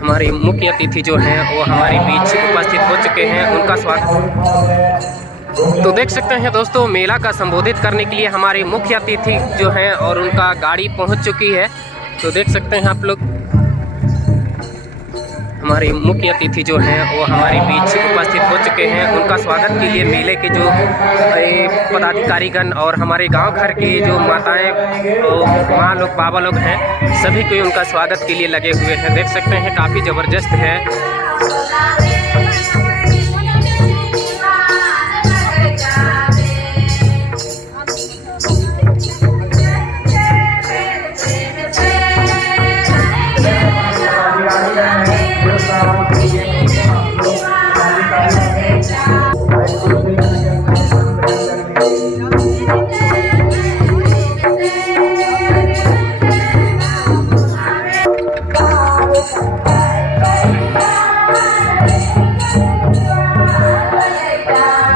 हमारे मुख्य अतिथि जो हैं वो हमारे बीच उपस्थित हो चुके हैं, उनका स्वागत। तो देख सकते हैं दोस्तों, मेला का संबोधित करने के लिए हमारे मुख्य अतिथि जो हैं और उनका गाड़ी पहुंच चुकी है। तो देख सकते हैं आप लोग, हमारे मुख्य अतिथि जो हैं वो हमारे बीच उपस्थित हो चुके हैं। उनका स्वागत के लिए मेले के जो पदाधिकारीगण और हमारे गांव घर के जो माताएं और माँ लोग, बाबा लोग हैं, सभी कोई उनका स्वागत के लिए लगे हुए हैं। देख सकते हैं काफ़ी ज़बरदस्त है।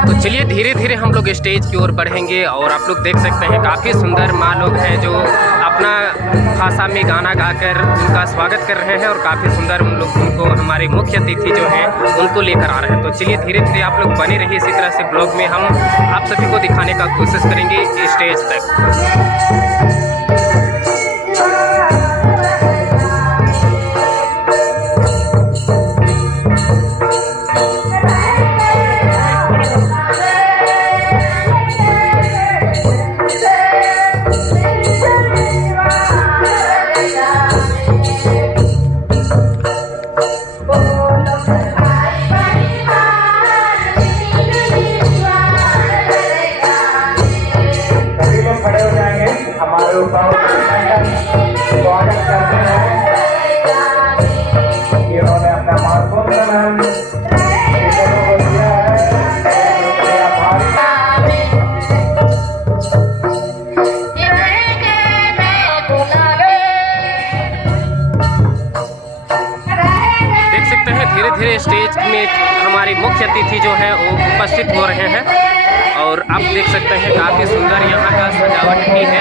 तो चलिए धीरे धीरे हम लोग स्टेज की ओर बढ़ेंगे और आप लोग देख सकते हैं काफ़ी सुंदर माँ लोग हैं जो अपना भाषा में गाना गाकर उनका स्वागत कर रहे हैं और काफ़ी सुंदर उन लोग उनको हमारे मुख्य अतिथि जो हैं उनको लेकर आ रहे हैं। तो चलिए धीरे धीरे आप लोग बने रहिए, इसी तरह से ब्लॉग में हम आप सभी को दिखाने का कोशिश करेंगे स्टेज तक। धीरे धीरे स्टेज में हमारे मुख्य अतिथि जो हैं वो उपस्थित हो रहे हैं और आप देख सकते हैं काफ़ी सुंदर यहाँ का सजावट की है।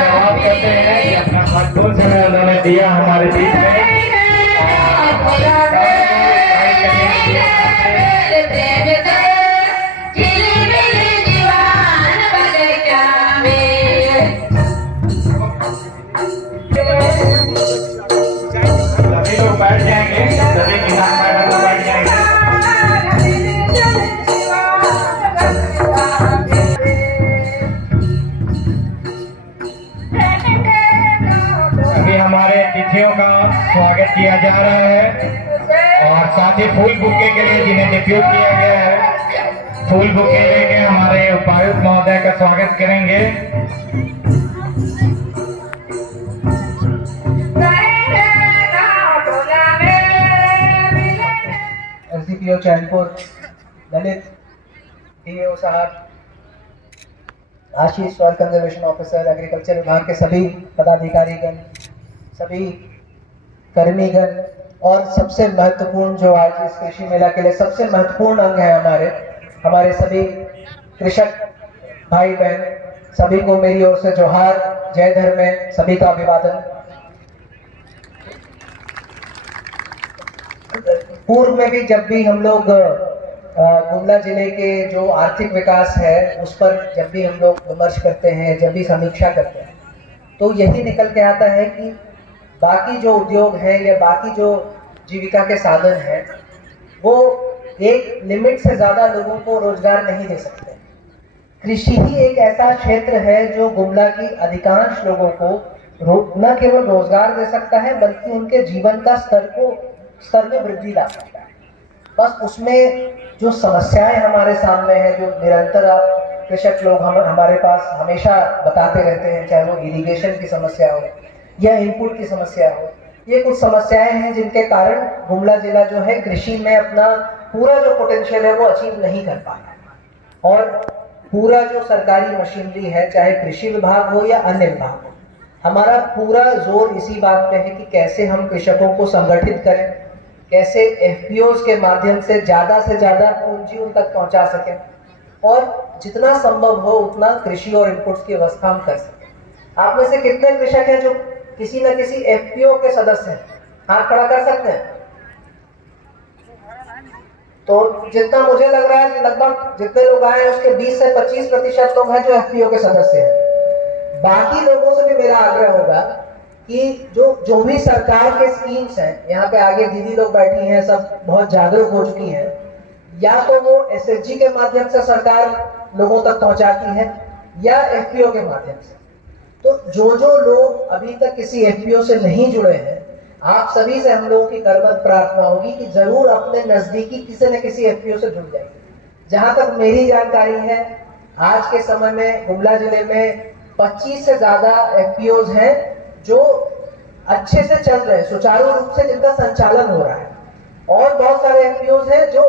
अतिथियों का स्वागत किया जा रहा है और साथ ही फूल बुके के लिए जिन्हें डिप्यूट किया गया है, फूल बुके लेके हमारे उपायुक्त महोदय का स्वागत करेंगे। एसडीपीओ चैनपुर, ललित डीओ साहब, आशीष सॉइल कंजर्वेशन ऑफिसर, एग्रीकल्चर विभाग के सभी पदाधिकारीगण, सभी कर्मीगण और सबसे महत्वपूर्ण जो आज इस कृषि मेला के लिए सबसे महत्वपूर्ण अंग है हमारे सभी कृषक भाई बहन, सभी को मेरी ओर से जोहार, जय धर्म में सभी का अभिवादन। पूर्व में भी जब भी हम लोग गुमला जिले के जो आर्थिक विकास है उस पर जब भी हम लोग विमर्श करते हैं, जब भी समीक्षा करते हैं, तो यही निकल के आता है कि बाकी जो उद्योग है या बाकी जो जीविका के साधन हैं वो एक लिमिट से ज़्यादा लोगों को रोजगार नहीं दे सकते। कृषि ही एक ऐसा क्षेत्र है जो गुमला की अधिकांश लोगों को न केवल रोजगार दे सकता है बल्कि उनके जीवन का स्तर में वृद्धि ला सकता है। बस उसमें जो समस्याएं हमारे सामने हैं, जो निरंतर आप कृषक लोग हमारे पास हमेशा बताते रहते हैं, चाहे वो इरिगेशन की समस्या हो या इनपुट की समस्या हो, ये कुछ समस्याएं हैं जिनके कारण गुमला जिला जो है कृषि में अपना पूरा जो पोटेंशियल है वो अचीव नहीं कर पाता। और पूरा जो सरकारी मशीनरी है, चाहे कृषि विभाग हो या अन्य विभाग हो, हमारा पूरा जोर इसी बात पे है कि कैसे हम कृषकों को संगठित करें, कैसे एफपीओज के माध्यम से ज़्यादा पूंजी उन तक पहुंचा सकें और जितना संभव हो उतना कृषि और इनपुट्स की व्यवस्था हम कर सकें। आप में से कितने कृषक हैं जो किसी न किसी एफपीओ के सदस्य हैं? हाथ खड़ा कर सकते हैं। तो जितना मुझे लग रहा है कि लगभग जितने लोग आए हैं उसके 20 से 25% लोग हैं जो एफपीओ के सदस्य हैं। बाकी लोगों से भी मेरा आग्रह होगा कि जो भी सरकार के स्कीम्स हैं, यहाँ पे आगे दीदी लोग बैठी हैं, सब बहुत जागरूक हो चुकी हैं, या तो वो एसएचजी के माध्यम से सरकार लोगों तक पहुंचाती है या एफपीओ के माध्यम से। तो जो लोग अभी तक किसी एफपीओ से नहीं जुड़े हैं, आप सभी से हम लोगों की करबद्ध प्रार्थना होगी कि जरूर अपने नजदीकी किसी न किसी एफपीओ से जुड़ जाइए। जहां तक मेरी जानकारी है, आज के समय में गुमला जिले में 25 से ज्यादा एफपीओज हैं जो अच्छे से चल रहे हैं, सुचारू रूप से जिनका संचालन हो रहा है, और बहुत सारे एफपीओज हैं जो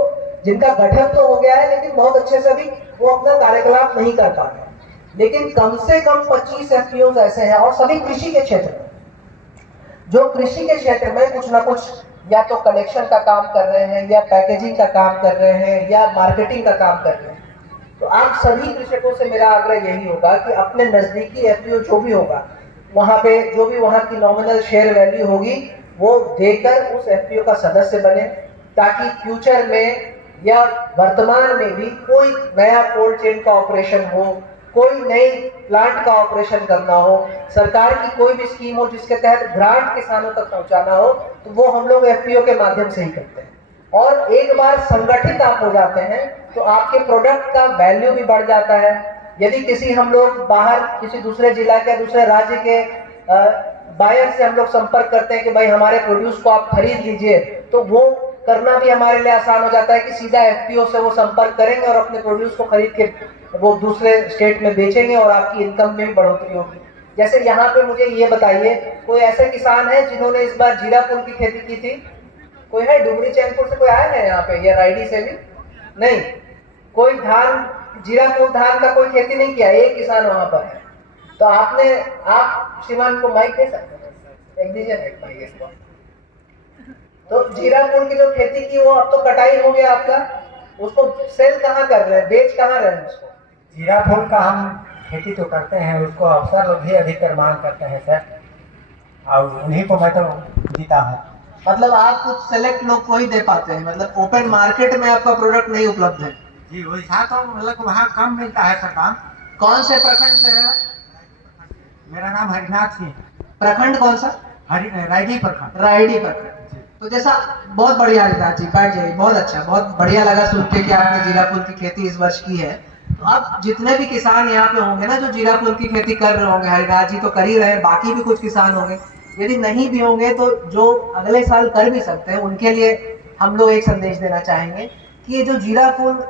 जिनका गठन तो हो गया है लेकिन बहुत अच्छे से भी वो अपना कार्यकलाप नहीं कर पा रहे। लेकिन कम से कम 25 एफपीओज ऐसे हैं, और सभी कृषि के क्षेत्र में, जो कृषि के क्षेत्र में कुछ ना कुछ या तो कलेक्शन का काम कर रहे हैं, या पैकेजिंग का काम कर रहे हैं, या मार्केटिंग का काम कर रहे हैं। तो आप सभी कृषकों से मेरा आग्रह यही होगा कि अपने नजदीकी एफपीओ जो भी होगा, वहां पे जो भी वहां की नॉमिनल शेयर वैल्यू होगी वो देकर उस एफपीओ का सदस्य बने, ताकि फ्यूचर में या वर्तमान में भी कोई नया कोल्ड चेन का ऑपरेशन हो, कोई नई प्लांट का ऑपरेशन करना हो, सरकार की कोई भी स्कीम हो जिसके तहत ग्रांट किसानों तक पहुंचाना हो, तो वो हम लोग एफपीओ के माध्यम से ही करते हैं। और एक बार संगठित आप हो जाते हैं तो आपके प्रोडक्ट का वैल्यू भी बढ़ जाता है। यदि किसी हम लोग बाहर किसी दूसरे जिला के दूसरे राज्य के बायर से हम लोग संपर्क करते हैं कि भाई हमारे प्रोड्यूस को आप खरीद लीजिए, तो वो करना भी हमारे लिए आसान हो जाता है कि सीधा एफपीओ से वो संपर्क करेंगे और अपने प्रोड्यूस को खरीद के वो दूसरे स्टेट में बेचेंगे और आपकी इनकम में भी बढ़ोतरी होगी। जैसे यहाँ पे मुझे ये बताइए, कोई ऐसे किसान है जिन्होंने इस बार जीरा फूल की खेती की थी? कोई है? डुमरी चैनपुर से कोई आया है यहाँ पे, या रायडी से भी नहीं? कोई जीरा फूल धान का कोई खेती नहीं किया? एक किसान वहां पर है। तो आप श्रीमान को माइक दे सकते हैं, एक दीजिए माइक इसको। तो जीरा फूल की जो खेती की वो अब तो कटाई हो गया आपका, उसको सेल कहाँ कर रहे हैं, बेच कहाँ रहे हैं उसको? जीरा फूल का हम खेती तो करते हैं, उसको अवसर भी अधिकतर मांग करते हैं सर, और उन्हीं को मैं तो जीता हूँ। मतलब आप कुछ सेलेक्ट लोग को ही दे पाते हैं, मतलब ओपन मार्केट में आपका प्रोडक्ट नहीं उपलब्ध है? जी वैसा तो मतलब वहाँ कम मिलता है सर काम। कौन से प्रखंड से है? मेरा नाम हरिनाथ सिंह। प्रखंड कौन सा? रायडी प्रखंड। रायडी प्रखंड। तो जैसा बहुत बढ़िया हरिनाथ जी, बैठ जाइए। बहुत अच्छा, बहुत बढ़िया लगा सुन के कि आपने जीरा फूल की खेती इस वर्ष की है। तो अब जितने भी किसान यहाँ पे होंगे ना जो जीरा फूल की खेती कर रहे होंगे, हरिनाथ जी तो कर ही रहे हैं, बाकी भी कुछ किसान होंगे, यदि नहीं भी होंगे तो जो अगले साल कर भी सकते हैं, उनके लिए हम लोग एक संदेश देना चाहेंगे कि ये जो जीरा फूल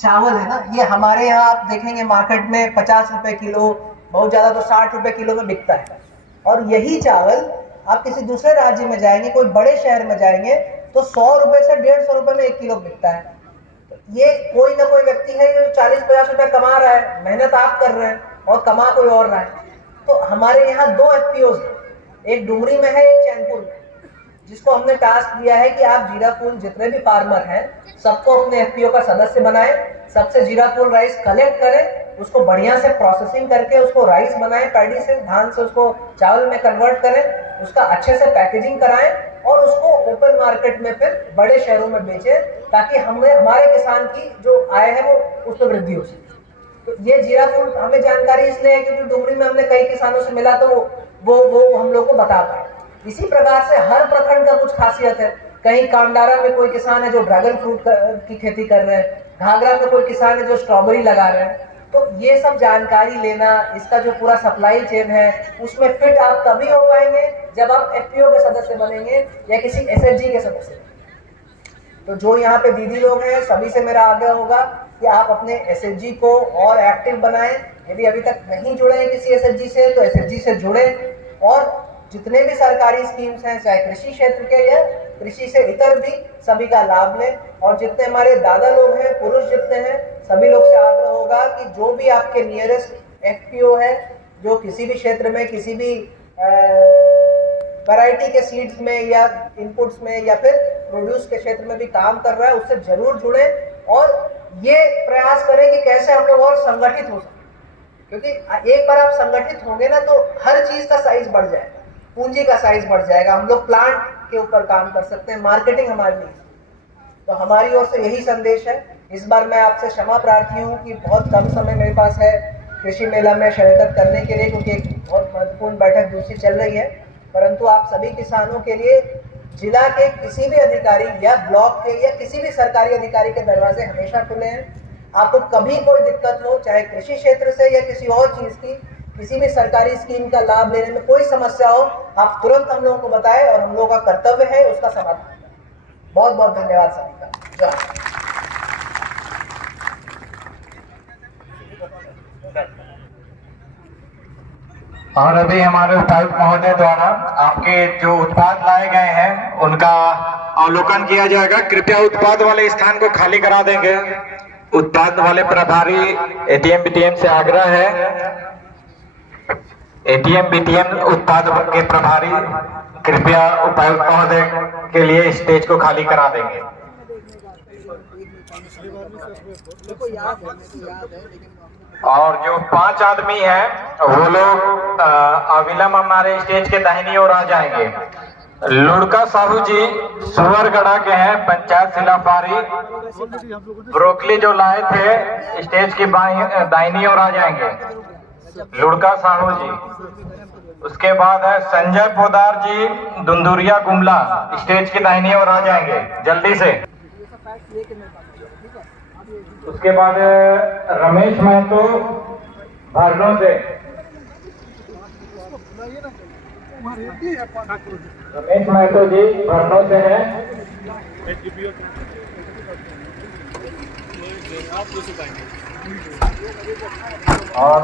चावल है ना, ये हमारे यहाँ आप देखेंगे मार्केट में 50 रुपए किलो, बहुत ज्यादा तो 60 रुपए किलो में बिकता है। और यही चावल आप किसी दूसरे राज्य में जाएंगे, कोई बड़े शहर में जाएंगे, तो 100 रुपए से 150 रुपए में 1 किलो बिकता है। तो ये कोई ना कोई व्यक्ति है जो 40-50 रुपए कमा रहा है, मेहनत आप कर रहे हैं और कमा कोई और रहा है। तो हमारे यहाँ 2 एफपीओ है, एक डुमरी में है, एक चैनपुर में, जिसको हमने टास्क दिया है कि आप जीरा फूल जितने भी फार्मर हैं सबको अपने एफपीओ का सदस्य बनाएं, सबसे जीरा फूल राइस कलेक्ट करें, उसको बढ़िया से प्रोसेसिंग करके उसको राइस बनाएं, पैडी से धान से उसको चावल में कन्वर्ट करें, उसका अच्छे से पैकेजिंग कराएं और उसको ओपन मार्केट में फिर बड़े शहरों में बेचें, ताकि हमारे किसान की जो आय है वो उसमें वृद्धि हो सके। तो ये जीरा फूल हमें जानकारी इसलिए है क्योंकि डुमरी में हमने कई किसानों से मिला तो वो हम लोग को बता पाए। इसी प्रकार से हर प्रखंड का कुछ खासियत है। कहीं कांडारा में कोई किसान है जो ड्रैगन फ्रूट की खेती कर रहे हैं, घाघरा में कोई किसान है जो स्ट्रॉबेरी लगा रहे हैं। तो ये सब जानकारी लेना, इसका जो पूरा सप्लाई चेन है उसमें फिट आप तभी हो पाएंगे जब आप एफपीओ के सदस्य बनेंगे या किसी एसएचजी के सदस्य। तो जो यहाँ पे दीदी लोग हैं सभी से मेरा आग्रह होगा कि आप अपने एसएचजी को और एक्टिव बनाएं। यदि अभी तक नहीं जुड़े हैं किसी एसएचजी से तो एसएचजी से जुड़े, और जितने भी सरकारी स्कीम्स हैं चाहे कृषि क्षेत्र के या कृषि से इतर भी, सभी का लाभ लें। और जितने हमारे दादा लोग हैं, पुरुष जितने हैं, सभी लोग से आग्रह होगा कि जो भी आपके नियरेस्ट एफपीओ है जो किसी भी क्षेत्र में किसी भी वैरायटी के सीड्स में या इनपुट्स में या फिर प्रोड्यूस के क्षेत्र में भी काम कर रहा है, उससे जरूर जुड़ें और ये प्रयास करें कि कैसे हम लोग और संगठित हो सकें। क्योंकि एक बार आप संगठित होंगे ना तो हर चीज का साइज बढ़ जाएगा, पूंजी का साइज बढ़ जाएगा, हम लोग प्लांट के ऊपर काम कर सकते हैं, मार्केटिंग हमारे लिए। तो हमारी ओर से यही संदेश है। इस बार मैं आपसे क्षमा प्रार्थी हूँ कि बहुत कम समय मेरे पास है कृषि मेला में शिरकत करने के लिए, क्योंकि एक बहुत महत्वपूर्ण बैठक दूसरी चल रही है। परंतु आप सभी किसानों के लिए जिला के किसी भी अधिकारी या ब्लॉक के या किसी भी सरकारी अधिकारी के दरवाजे हमेशा खुले हैं। आपको कभी कोई दिक्कत हो, चाहे कृषि क्षेत्र से या किसी और चीज़ की, किसी भी सरकारी स्कीम का लाभ लेने में कोई समस्या हो, आप तुरंत हम लोगों को बताएं और हम लोगों का कर्तव्य है उसका समाधान। बहुत बहुत धन्यवाद सभी का। जय। और अभी हमारे उपायुक्त महोदय द्वारा आपके जो उत्पाद लाए गए हैं उनका अवलोकन किया जाएगा। कृपया उत्पाद वाले स्थान को खाली करा देंगे। उत्पाद वाले प्रभारी एटीएम बीटीएम से आग्रह है, एटीएम बीटीएम उत्पाद के प्रभारी कृपया उपायुक्त महोदय के लिए स्टेज को खाली करा देंगे। और जो 5 आदमी हैं वो लोग अविलंब हमारे स्टेज के दाहिनी ओर आ जाएंगे। लुड़का साहू जी सुवरगढ़ा के हैं, पंचायत सिलापारी। ब्रोकली जो लाए थे स्टेज की दाहिनी ओर आ जाएंगे, लुड़का साहू जी। उसके बाद है संजय पोदार जी दुंदुरिया गुमला, स्टेज की दाहिनी ओर आ जाएंगे जल्दी से। उसके बाद रमेश महतो भरनों से, रमेश महतो जी भरनों से हैं। और